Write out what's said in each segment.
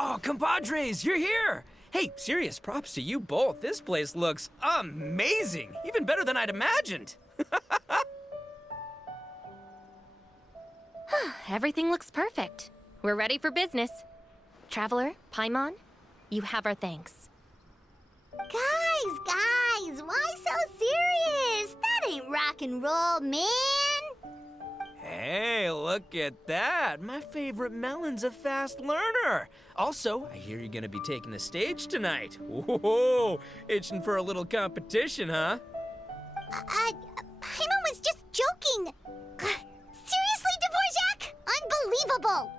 Oh, compadres, you're here! Hey, serious props to you both. This place looks amazing! Even better than I'd imagined! Everything looks perfect. We're ready for business. Traveler, Paimon, you have our thanks. Guys, why so serious? That ain't rock and roll, man! Hey, look at that! My favorite melon's a fast learner! Also, I hear you're gonna be taking the stage tonight. Whoa, itching for a little competition, huh? Paimon was just joking! Seriously, Dvorak? Unbelievable!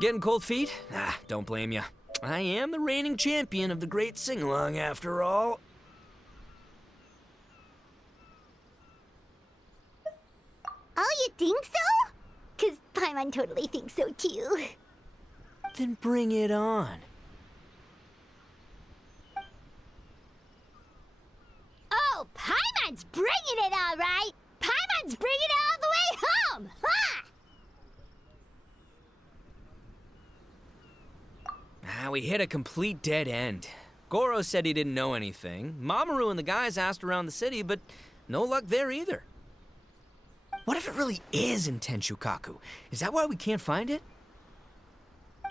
Getting cold feet? Nah, don't blame ya. I am the reigning champion of the great sing-along, after all. Oh, you think so? 'Cause Paimon totally thinks so too. Then bring it on. Oh, Paimon's bringing it all right! Paimon's bringing it all the way home! Ha! We hit a complete dead end. Goro said he didn't know anything. Mamoru and the guys asked around the city, but no luck there either. What if it really is in Tenshukaku? Is that why we can't find it?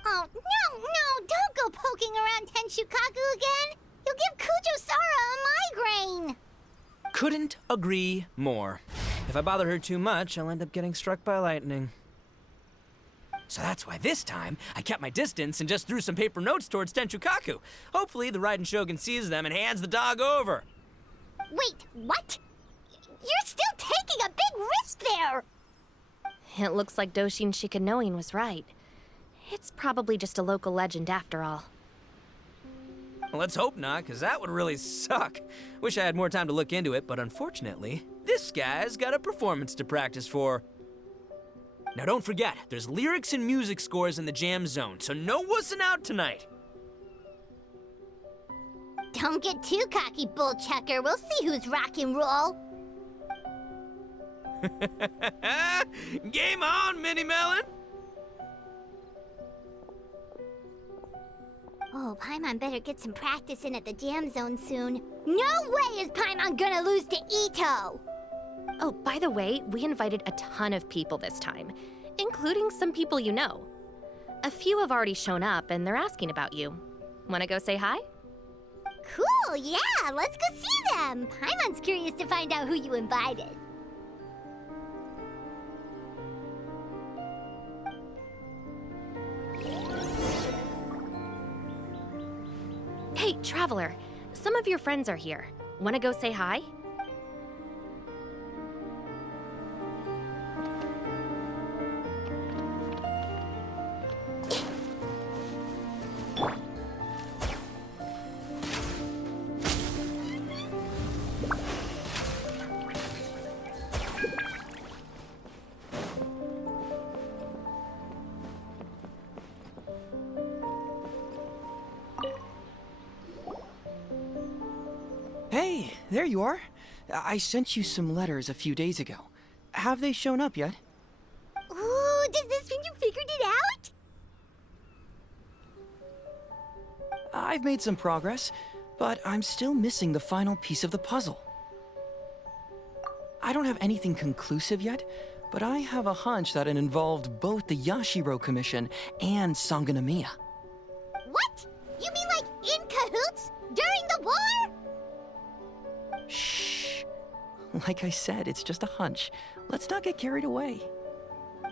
Oh, no, don't go poking around Tenshukaku again! You'll give Kujo-Sara a migraine! Couldn't agree more. If I bother her too much, I'll end up getting struck by lightning. So that's why this time, I kept my distance and just threw some paper notes towards Tenshukaku. Hopefully the Raiden Shogun sees them and hands the dog over. Wait, what? You're still taking a big risk there! It looks like Doshin Shikanoin was right. It's probably just a local legend after all. Well, let's hope not, because that would really suck. Wish I had more time to look into it, but unfortunately, this guy's got a performance to practice for. Now don't forget, there's lyrics and music scores in the jam zone, so no wussing out tonight. Don't get too cocky, bullchucker. We'll see who's rock and roll. Game on, Mini Melon! Oh, Paimon better get some practice in at the jam zone soon. No way is Paimon gonna lose to Ito! Oh, by the way, we invited a ton of people this time, including some people you know. A few have already shown up and they're asking about you. Wanna go say hi? Cool, yeah, let's go see them. Paimon's curious to find out who you invited. Hey, Traveler, some of your friends are here. Wanna go say hi? Hey, there you are. I sent you some letters a few days ago. Have they shown up yet? Ooh, does this mean you figured it out? I've made some progress, but I'm still missing the final piece of the puzzle. I don't have anything conclusive yet, but I have a hunch that it involved both the Yashiro Commission and Sangonomiya. What? You mean like in cahoots? During the war? Shh. Like I said, it's just a hunch. Let's not get carried away.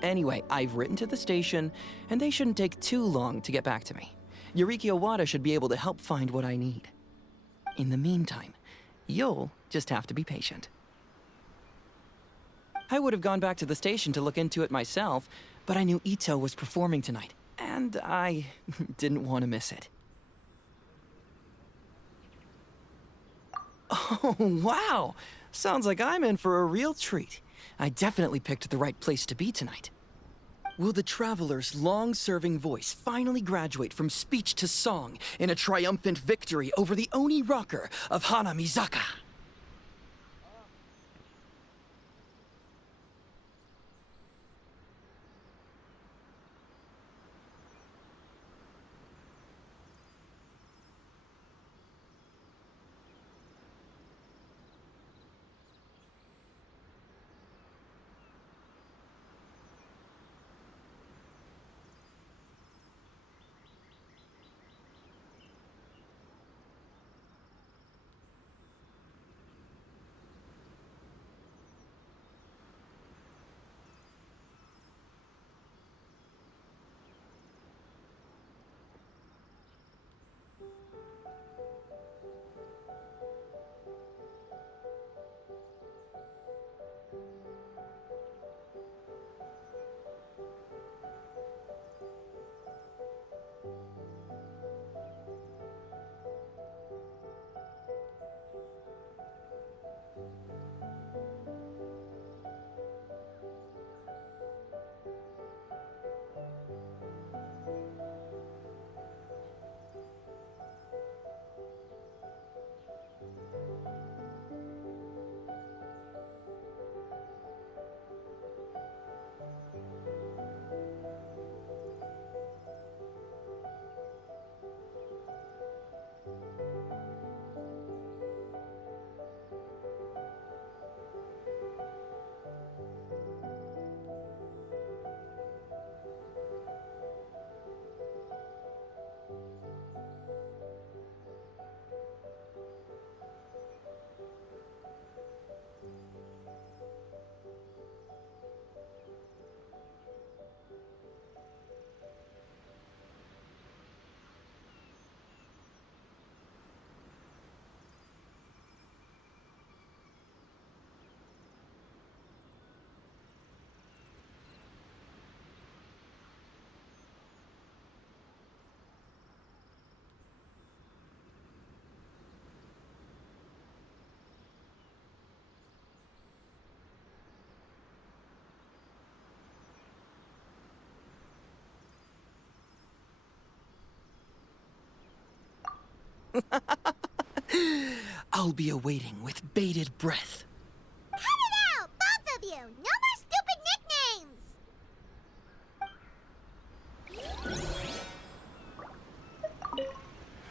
Anyway, I've written to the station, and they shouldn't take too long to get back to me. Yuriki Owada should be able to help find what I need. In the meantime, you'll just have to be patient. I would have gone back to the station to look into it myself, but I knew Ito was performing tonight, and I didn't want to miss it. Oh, wow! Sounds like I'm in for a real treat. I definitely picked the right place to be tonight. Will the Traveler's long-serving voice finally graduate from speech to song in a triumphant victory over the Oni rocker of Hanamizaka? I'll be awaiting with bated breath. Cut it out, both of you! No more stupid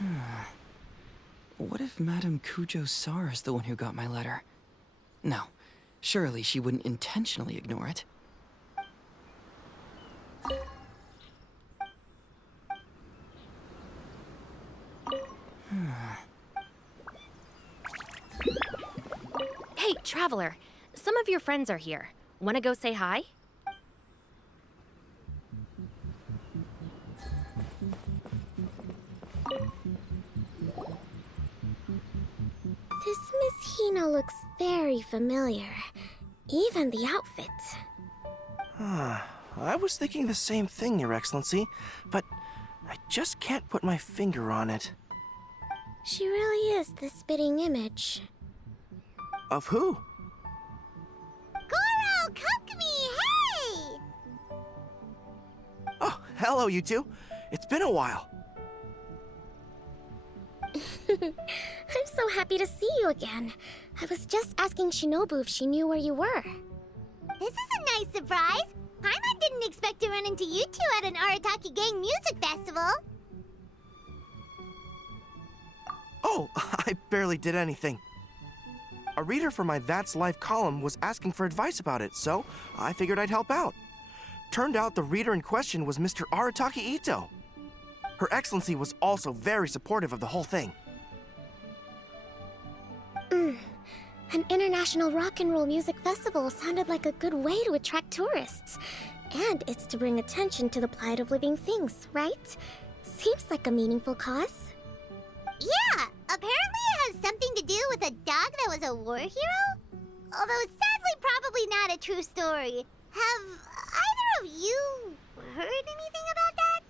nicknames! What if Madame Kujo-Sara is the one who got my letter? No, surely she wouldn't intentionally ignore it. Hey, Traveler, some of your friends are here. Wanna go say hi? This Miss Hino looks very familiar. Even the outfit. I was thinking the same thing, Your Excellency, but I just can't put my finger on it. She really is the spitting image. Of who? Goro, Kokumi, hey! Oh, hello, you two. It's been a while. I'm so happy to see you again. I was just asking Shinobu if she knew where you were. This is a nice surprise. Paimon didn't expect to run into you two at an Arataki Gang music festival. Oh, I barely did anything. A reader for my That's Life column was asking for advice about it, so I figured I'd help out. Turned out the reader in question was Mr. Arataki Ito. Her Excellency was also very supportive of the whole thing. An international rock and roll music festival sounded like a good way to attract tourists. And it's to bring attention to the plight of living things, right? Seems like a meaningful cause. Yeah, apparently it has something to do with a dog that was a war hero? Although sadly probably not a true story. Have either of you heard anything about that?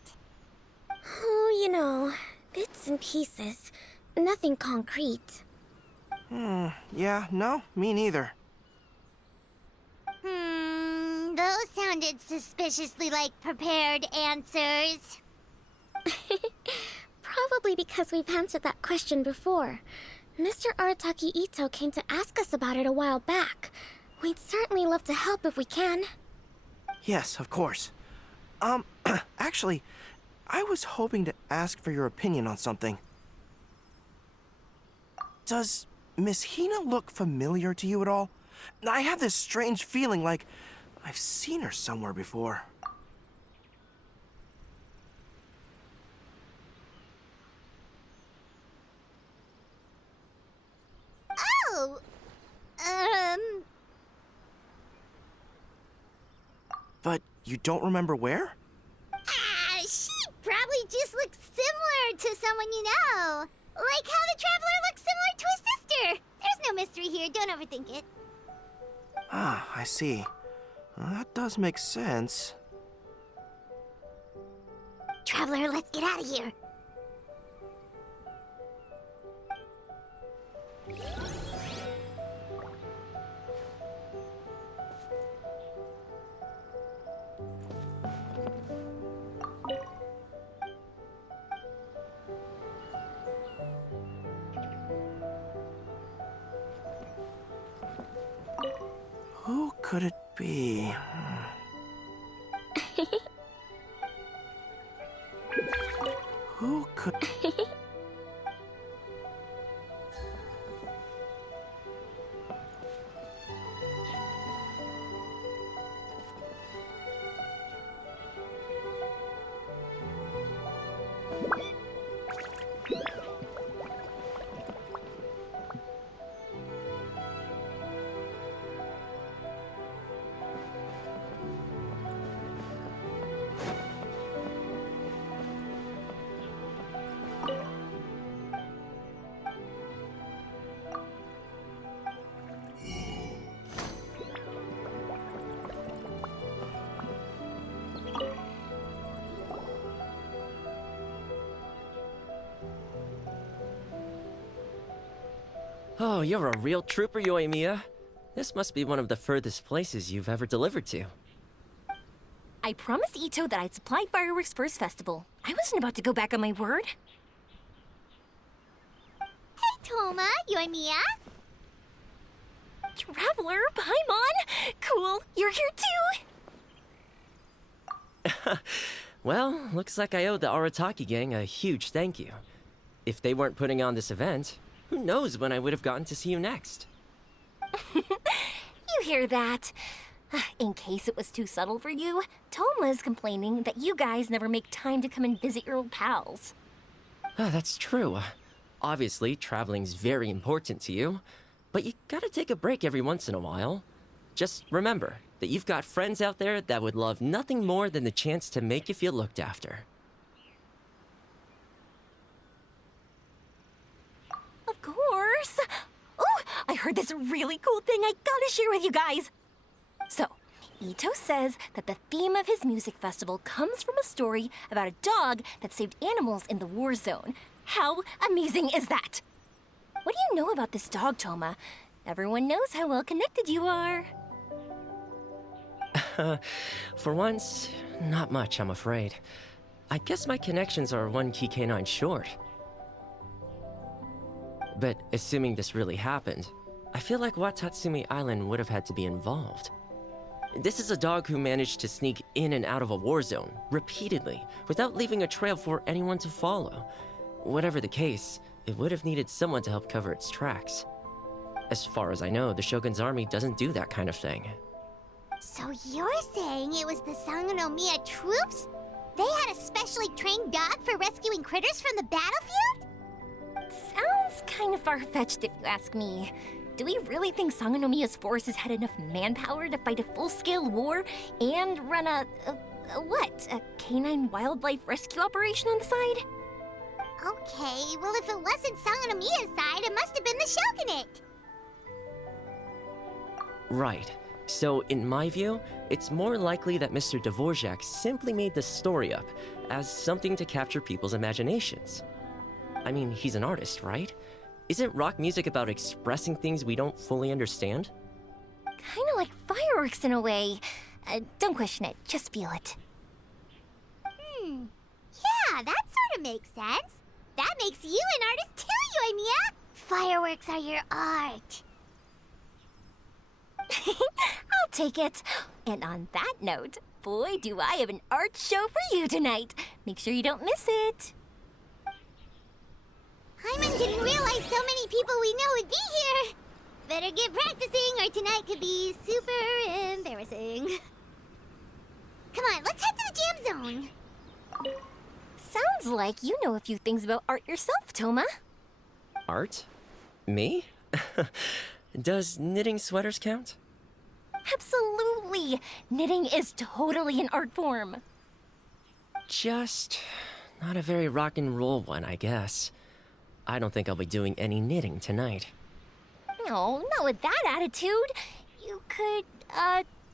You know, bits and pieces. Nothing concrete. Yeah, no, me neither. Those sounded suspiciously like prepared answers. Probably because we've answered that question before. Mr. Arataki Ito came to ask us about it a while back. We'd certainly love to help if we can. Yes, of course. Actually, I was hoping to ask for your opinion on something. Does Miss Hina look familiar to you at all? I have this strange feeling like I've seen her somewhere before. Oh, But you don't remember where? she probably just looks similar to someone you know. Like how the Traveler looks similar to his sister. There's no mystery here, don't overthink it. Ah, I see. That does make sense. Traveler, let's get out of here. Who could it be? Who could... Oh, you're a real trooper, Yoimiya. This must be one of the furthest places you've ever delivered to. I promised Ito that I'd supply fireworks for his festival. I wasn't about to go back on my word. Hey, Toma, Yoimiya. Traveler, Paimon! Cool, you're here too! Well, looks like I owe the Arataki gang a huge thank you. If they weren't putting on this event, who knows when I would have gotten to see you next. You hear that? In case it was too subtle for you, Toma's complaining that you guys never make time to come and visit your old pals. That's true. Obviously, traveling's very important to you, but you gotta take a break every once in a while. Just remember that you've got friends out there that would love nothing more than the chance to make you feel looked after. Of course! Oh, I heard this really cool thing I gotta share with you guys! So, Ito says that the theme of his music festival comes from a story about a dog that saved animals in the war zone. How amazing is that? What do you know about this dog, Toma? Everyone knows how well connected you are. For once, not much, I'm afraid. I guess my connections are one key canine short. But assuming this really happened, I feel like Watatsumi Island would have had to be involved. This is a dog who managed to sneak in and out of a war zone, repeatedly, without leaving a trail for anyone to follow. Whatever the case, it would have needed someone to help cover its tracks. As far as I know, the Shogun's army doesn't do that kind of thing. So you're saying it was the Sangonomiya troops? They had a specially trained dog for rescuing critters from the battlefield? Sounds kind of far-fetched if you ask me. Do we really think Sangonomiya's forces had enough manpower to fight a full-scale war and run a canine wildlife rescue operation on the side? Okay, well if it wasn't Sangonomiya's side, it must have been the Shogunate. Right. So, in my view, it's more likely that Mr. Dvorak simply made this story up, as something to capture people's imaginations. I mean, he's an artist, right? Isn't rock music about expressing things we don't fully understand? Kinda like fireworks in a way. Don't question it, just feel it. Yeah, that sort of makes sense. That makes you an artist too, Yoimiya. Fireworks are your art. I'll take it. And on that note, boy, do I have an art show for you tonight. Make sure you don't miss it. Paimon didn't realize so many people we know would be here. Better get practicing or tonight could be super embarrassing. Come on, let's head to the jam zone. Sounds like you know a few things about art yourself, Toma. Art? Me? Does knitting sweaters count? Absolutely! Knitting is totally an art form. Just not a very rock and roll one, I guess. I don't think I'll be doing any knitting tonight. No, not with that attitude. You could,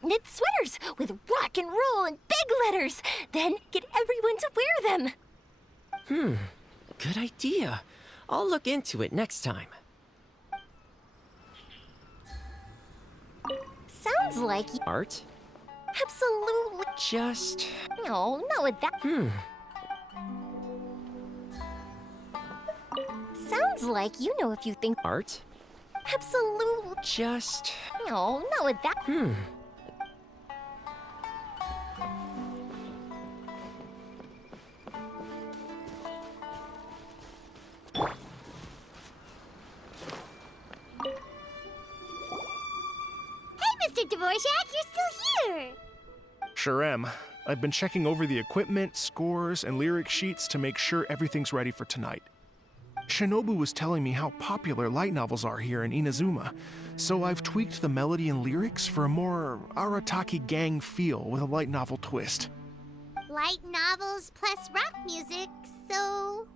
knit sweaters with rock and roll and big letters, then get everyone to wear them. Good idea. I'll look into it next time. Sounds like you... Art? Absolutely. Just... No, not with that... Sounds like you know a few things... Art? Absolutely. Just... No, not with that... Mr. Dvorak, you're still here! Sure am. I've been checking over the equipment, scores, and lyric sheets to make sure everything's ready for tonight. Shinobu was telling me how popular light novels are here in Inazuma, so I've tweaked the melody and lyrics for a more arataki gang feel with a light novel twist. Light novels plus rock music, so...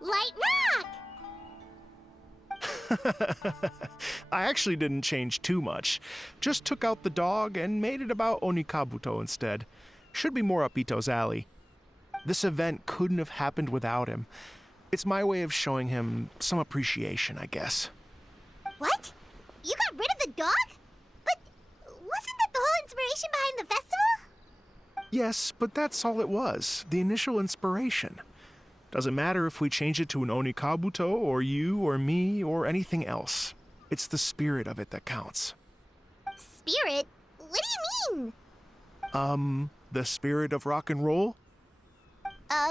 light rock! I actually didn't change too much. Just took out the dog and made it about Onikabuto instead. Should be more up Ito's alley. This event couldn't have happened without him. It's my way of showing him some appreciation, I guess. What? You got rid of the dog? But wasn't that the whole inspiration behind the festival? Yes, but that's all it was. The initial inspiration. Doesn't matter if we change it to an Onikabuto, or you, or me, or anything else. It's the spirit of it that counts. Spirit? What do you mean? The spirit of rock and roll?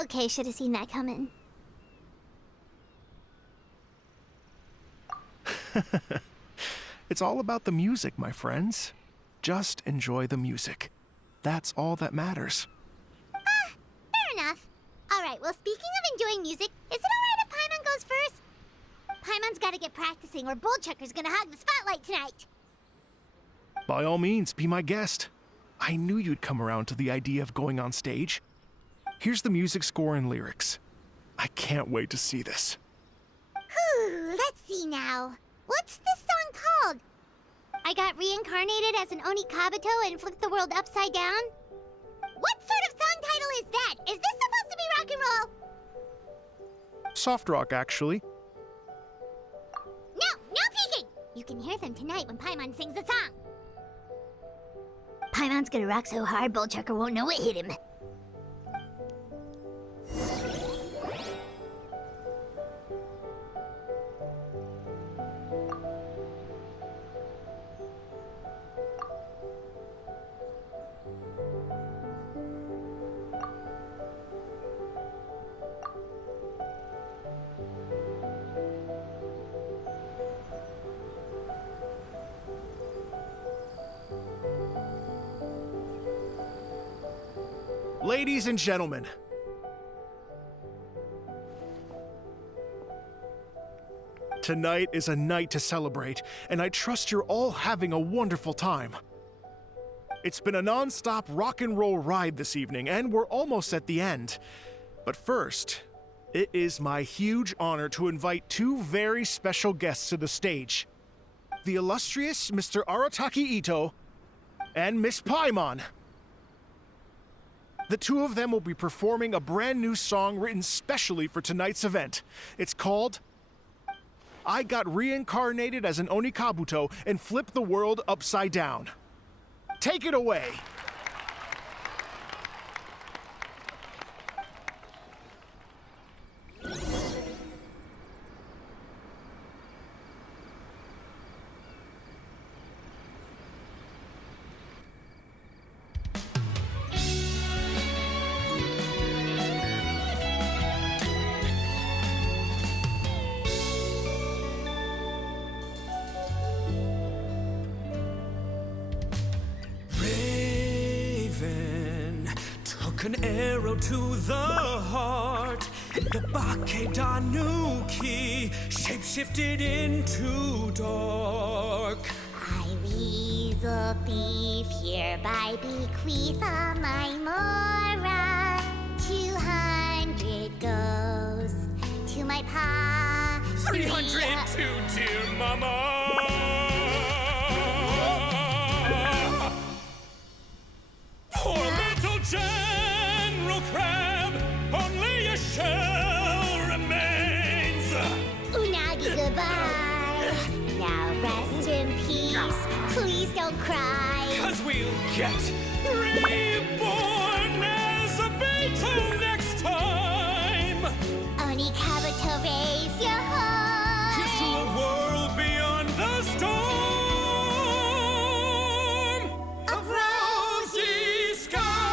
Okay, should have seen that coming. It's all about the music, my friends. Just enjoy the music. That's all that matters. Fair enough. Alright, well, speaking of enjoying music, is it alright if Paimon goes first? Paimon's gotta get practicing, or Bullchucker's gonna hog the spotlight tonight. By all means, be my guest. I knew you'd come around to the idea of going on stage. Here's the music score and lyrics. I can't wait to see this. Whew, let's see now. What's this song called? I got reincarnated as an Onikabuto and flipped the world upside down? What sort of song title is that? Is this supposed to be rock and roll? Soft rock, actually. No peeking! You can hear them tonight when Paimon sings the song. Paimon's gonna rock so hard, Bullchucker won't know what hit him. Ladies and gentlemen, tonight is a night to celebrate, and I trust you're all having a wonderful time. It's been a non-stop rock and roll ride this evening, and we're almost at the end. But first, it is my huge honor to invite two very special guests to the stage. The illustrious Mr. Arataki Ito and Miss Paimon. The two of them will be performing a brand new song written specially for tonight's event. It's called I Got Reincarnated as an Onikabuto and Flipped the World Upside Down. Take it away! An arrow to the heart, and the Bakedanuki shapeshifted into dark. I, weasel thief, hereby bequeath all my mora. 200 goes to my pa. 300 to dear mama. Poor little General Crab, only a shell remains. Unagi, goodbye. Now rest in peace. Please don't cry. 'Cause we'll get reborn as a beetle next time. Onikabuto, raise your heart. Here's to a world beyond the storm of rosy skies.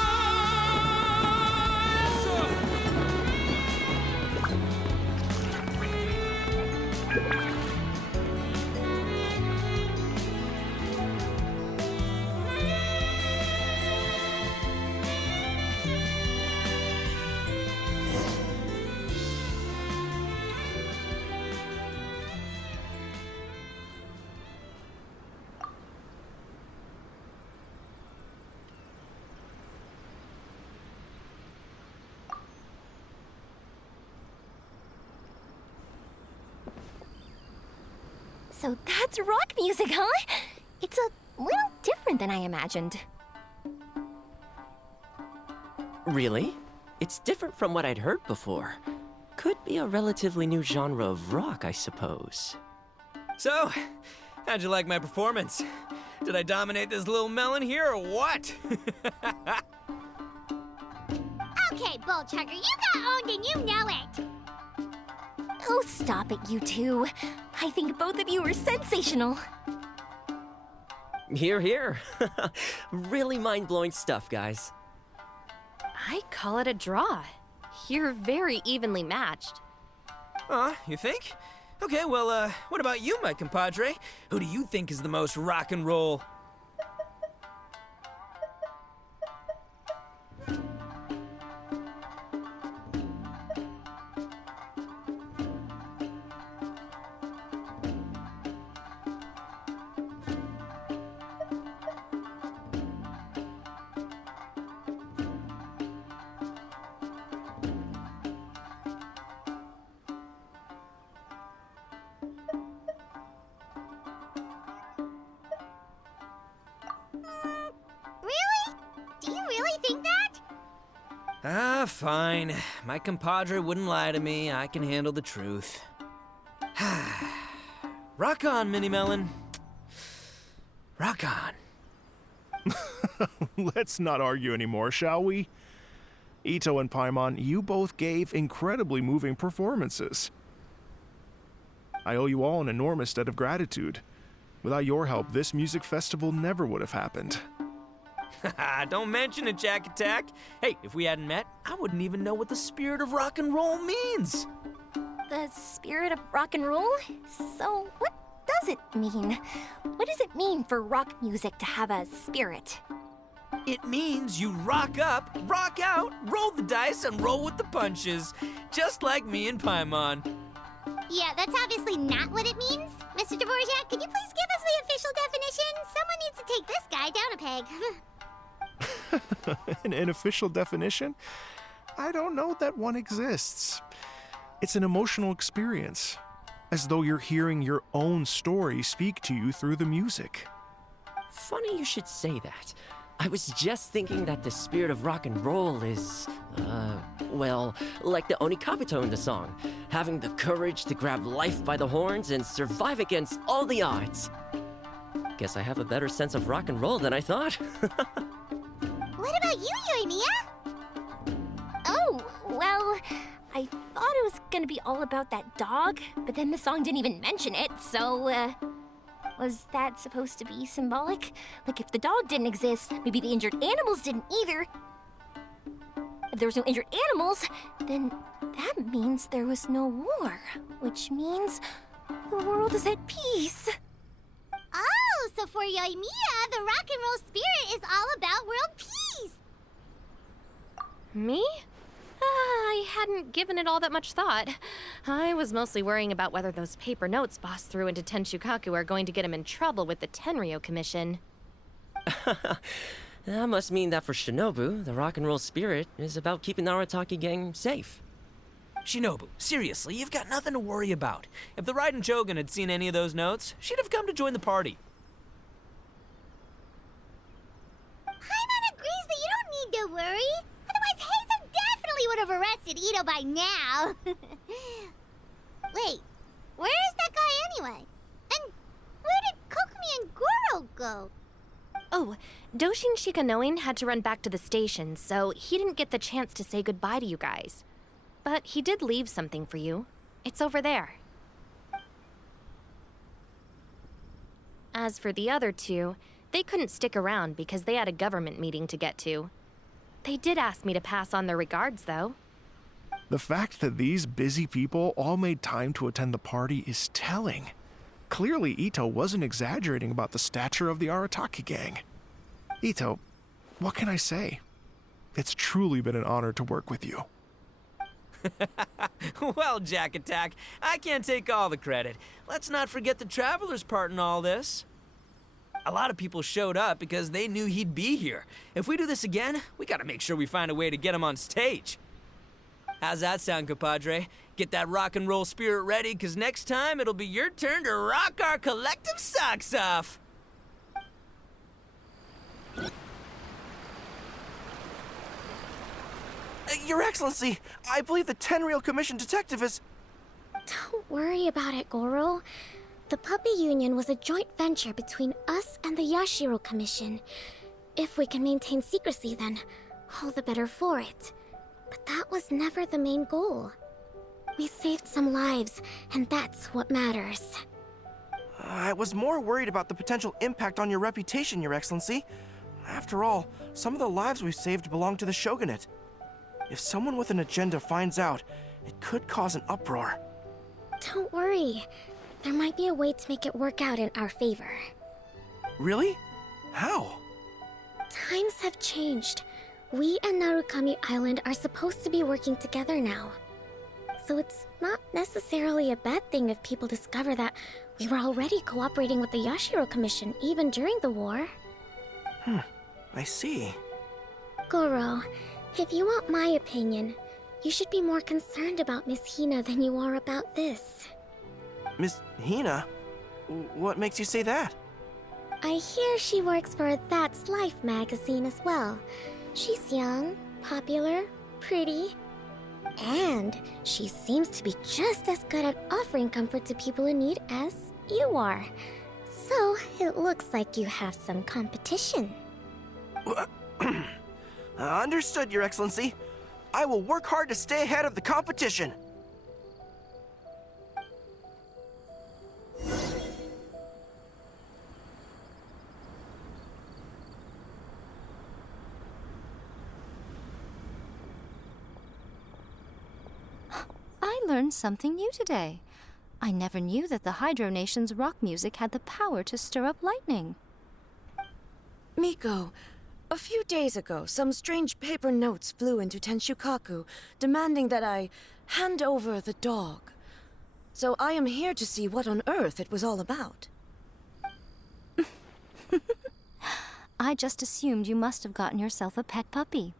So that's rock music, huh? It's a little different than I imagined. Really? It's different from what I'd heard before. Could be a relatively new genre of rock, I suppose. So, how'd you like my performance? Did I dominate this little melon here or what? Okay, Bull Chugger, you got owned and you know it. Oh, stop it, you two. I think both of you are sensational. Hear, hear. Really mind-blowing stuff, guys. I call it a draw. You're very evenly matched. You think? Okay, well, what about you, my compadre? Who do you think is the most rock and roll? Really? Do you really think that? Fine. My compadre wouldn't lie to me. I can handle the truth. Rock on, Mini Melon. Rock on. Let's not argue anymore, shall we? Ito and Paimon, you both gave incredibly moving performances. I owe you all an enormous debt of gratitude. Without your help, this music festival never would have happened. Don't mention it, Jack Attack. Hey, if we hadn't met, I wouldn't even know what the spirit of rock and roll means. The spirit of rock and roll? So, what does it mean? What does it mean for rock music to have a spirit? It means you rock up, rock out, roll the dice, and roll with the punches. Just like me and Paimon. Yeah, that's obviously not what it means. Mr. Dvorak, could you please give us the official definition? Someone needs to take this guy down a peg. An official definition? I don't know that one exists. It's an emotional experience, as though you're hearing your own story speak to you through the music. Funny you should say that. I was just thinking that the spirit of rock and roll is, well, like the Onikabuto in the song, having the courage to grab life by the horns and survive against all the odds. Guess I have a better sense of rock and roll than I thought. What about you, Yoimiya? Oh, well, I thought it was gonna be all about that dog, but then the song didn't even mention it, so, was that supposed to be symbolic? Like, if the dog didn't exist, maybe the injured animals didn't either. If there was no injured animals, then that means there was no war, which means the world is at peace. Oh, so for Yoimiya, the rock and roll spirit is all about world peace. Me? I hadn't given it all that much thought. I was mostly worrying about whether those paper notes Boss threw into Tenshukaku are going to get him in trouble with the Tenryo Commission. That must mean that for Shinobu, the rock and roll spirit is about keeping the Arataki gang safe. Shinobu, seriously, you've got nothing to worry about. If the Raiden Shogun had seen any of those notes, she'd have come to join the party. Paimon agrees that you don't need to worry. Otherwise, Heizo definitely would have arrested Ito by now. Wait, where is that guy anyway? And where did Kokumi and Goro go? Oh, Doshin Shikanoin had to run back to the station, so he didn't get the chance to say goodbye to you guys. But he did leave something for you. It's over there. As for the other two, they couldn't stick around because they had a government meeting to get to. They did ask me to pass on their regards, though. The fact that these busy people all made time to attend the party is telling. Clearly, Ito wasn't exaggerating about the stature of the Arataki gang. Ito, what can I say? It's truly been an honor to work with you. Well, Jack Attack, I can't take all the credit. Let's not forget the Traveler's part in all this. A lot of people showed up because they knew he'd be here. If we do this again, we gotta make sure we find a way to get him on stage. How's that sound, compadre? Get that rock and roll spirit ready, because next time it'll be your turn to rock our collective socks off. Your Excellency, I believe the Tenryo Commission detective is... Don't worry about it, Goro. The Puppy Union was a joint venture between us and the Yashiro Commission. If we can maintain secrecy, then all the better for it. But that was never the main goal. We saved some lives, and that's what matters. I was more worried about the potential impact on your reputation, Your Excellency. After all, some of the lives we've saved belong to the Shogunate. If someone with an agenda finds out, it could cause an uproar. Don't worry. There might be a way to make it work out in our favor. Really? How? Times have changed. We and Narukami Island are supposed to be working together now. So it's not necessarily a bad thing if people discover that we were already cooperating with the Yashiro Commission even during the war. I see. Goro, if you want my opinion, you should be more concerned about Miss Hina than you are about this. Miss Hina? What makes you say that? I hear she works for That's Life magazine as well. She's young, popular, pretty, and she seems to be just as good at offering comfort to people in need as you are. So it looks like you have some competition. Understood, Your Excellency. I will work hard to stay ahead of the competition. I learned something new today. I never knew that the Hydro Nation's rock music had the power to stir up lightning. Miko, a few days ago, some strange paper notes flew into Tenshukaku, demanding that I hand over the dog. So I am here to see what on earth it was all about. I just assumed you must have gotten yourself a pet puppy.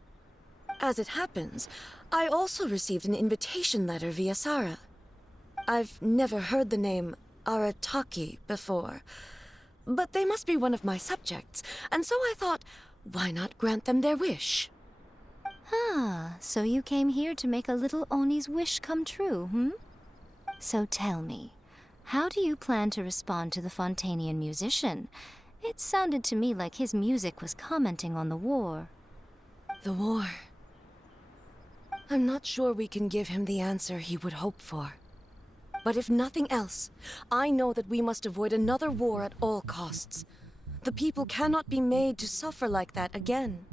As it happens, I also received an invitation letter via Sara. I've never heard the name Arataki before, but they must be one of my subjects, and so I thought, why not grant them their wish? Ah, so you came here to make a little Oni's wish come true, hmm? So tell me, how do you plan to respond to the Fontanian musician? It sounded to me like his music was commenting on the war. The war. I'm not sure we can give him the answer he would hope for. But if nothing else, I know that we must avoid another war at all costs. The people cannot be made to suffer like that again.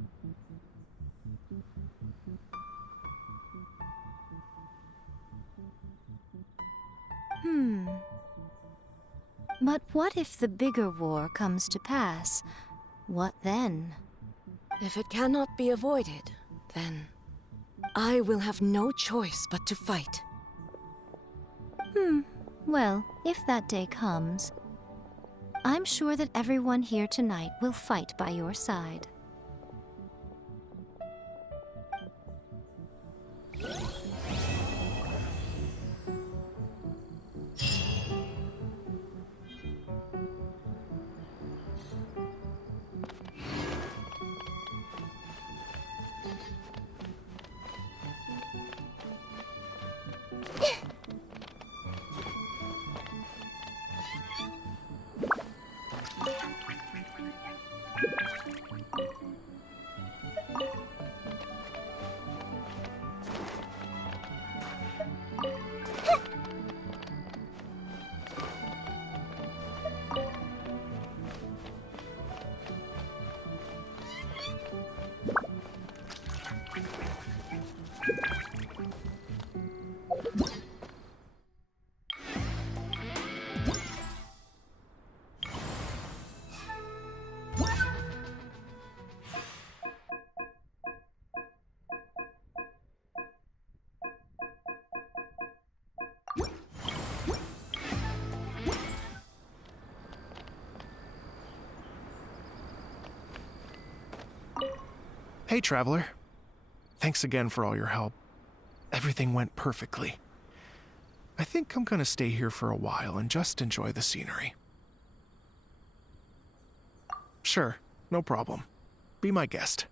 But what if the bigger war comes to pass? What then? If it cannot be avoided, then I will have no choice but to fight. Well, if that day comes, I'm sure that everyone here tonight will fight by your side. Hey, Traveler. Thanks again for all your help. Everything went perfectly. I think I'm gonna stay here for a while and just enjoy the scenery. Sure, no problem. Be my guest.